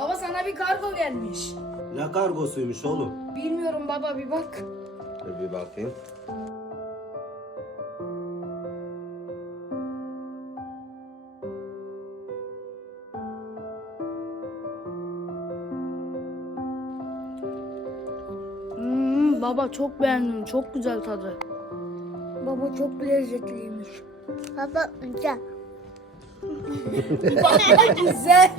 Baba sana bir kargo gelmiş. Ne kargosuymuş oğlum? Bilmiyorum baba bir bak. Dur bir bakayım. Baba çok beğendim. Çok güzel tadı. Baba çok lezzetliymiş. Baba güzel. Baba güzel.